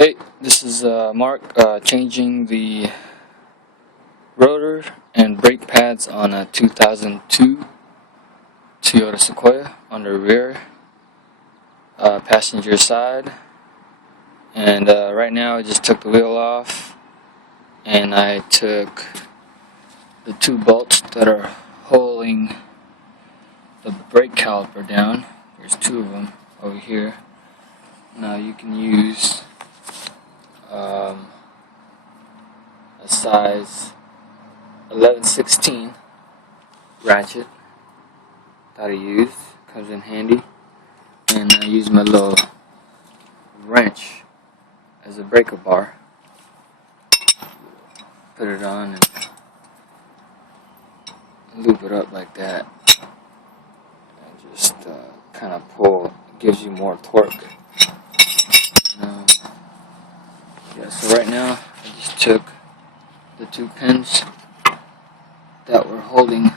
Hey, this is Mark changing the rotor and brake pads on a 2002 Toyota Sequoia on the rear passenger side. And right now I just took the wheel off and I took the two bolts that are holding the brake caliper down. There's two of them over here. Now you can use a size 11/16 ratchet that I use, comes in handy, and I use my little wrench as a breaker bar. Put it on and loop it up like that, and just kind of pull. It gives you more torque. Yeah, so right now I just took the two pins that were holding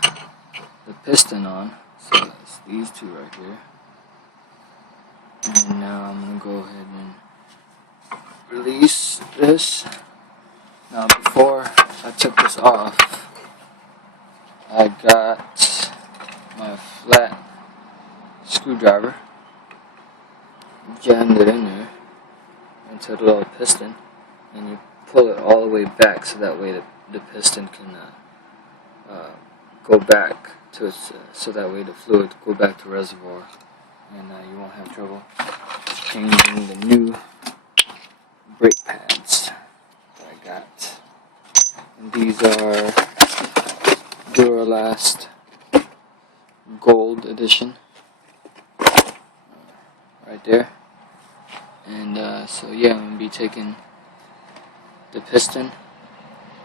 the piston on, so it's these two right here, and now I'm going to go ahead and release this. Now before I took this off, I got my flat screwdriver, jammed it in there into the little piston, and you pull it all the way back so that way the piston can go back to its, so that way the fluid go back to reservoir, and you won't have trouble changing the new brake pads that I got. And these are Duralast Gold Edition, right there. And so yeah, I'm going to be taking the piston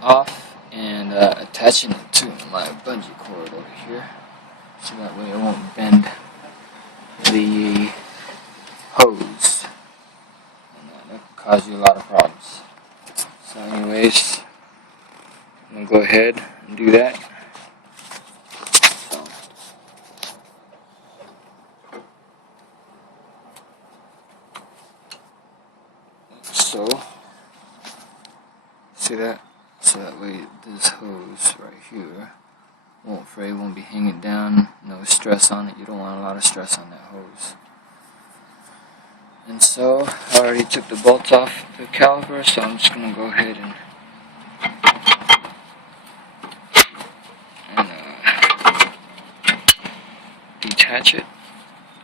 off and attaching it to my bungee cord over here, so that way it won't bend the hose, and that could cause you a lot of problems. So anyways, I'm going to go ahead and do that. So see that? So that way this hose right here won't be hanging down, no stress on it. You don't want a lot of stress on that hose. And so I already took the bolts off the caliper, so I'm just going to go ahead and detach it.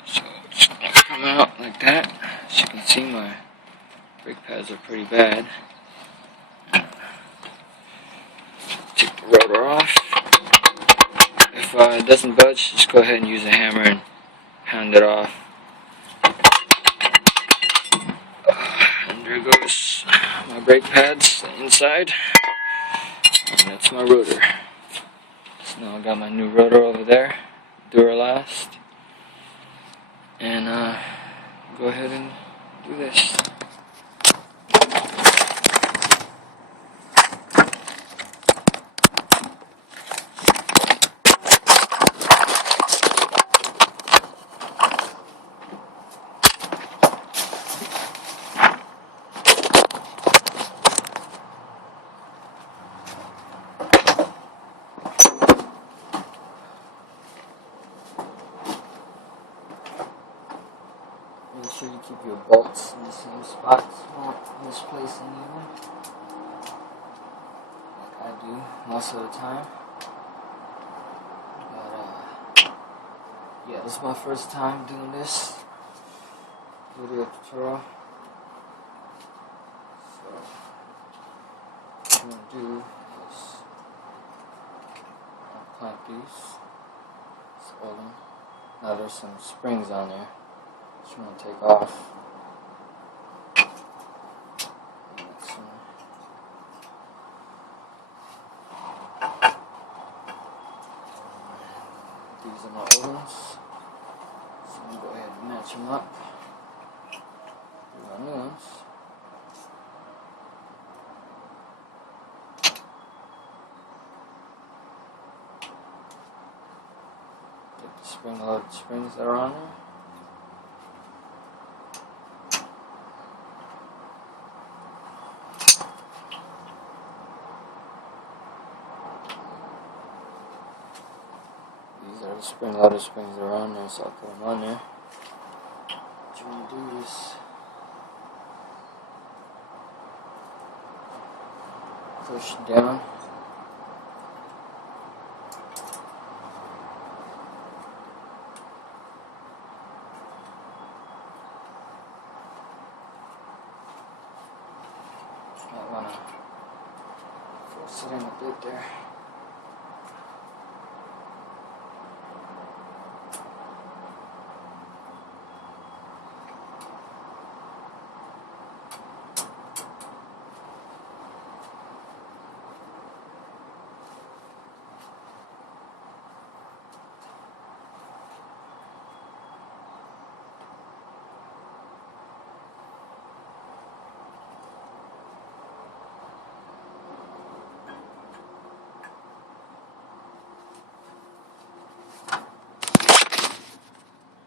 So it's going to come out like that. As you can see, my brake pads are pretty bad. Take the rotor off. If it doesn't budge, just go ahead and use a hammer and pound it off. And there goes my brake pads inside, and that's my rotor. So now I got my new rotor over there, Duralast, and go ahead and do this. Make sure you keep your bolts in the same spots, not misplacing either, like I do most of the time. But yeah, this is my first time doing this video tutorial. So what I'm going to do is I'll clamp these, hold them. Now there's some springs on there. Just want to take off. These are my old ones, so I'm going to go ahead and match them up with my new ones. Get the spring-loaded springs that are on there. the spring loader springs around there, so I'll put them on there. What you want to do is push down. Might want to force it in a bit there.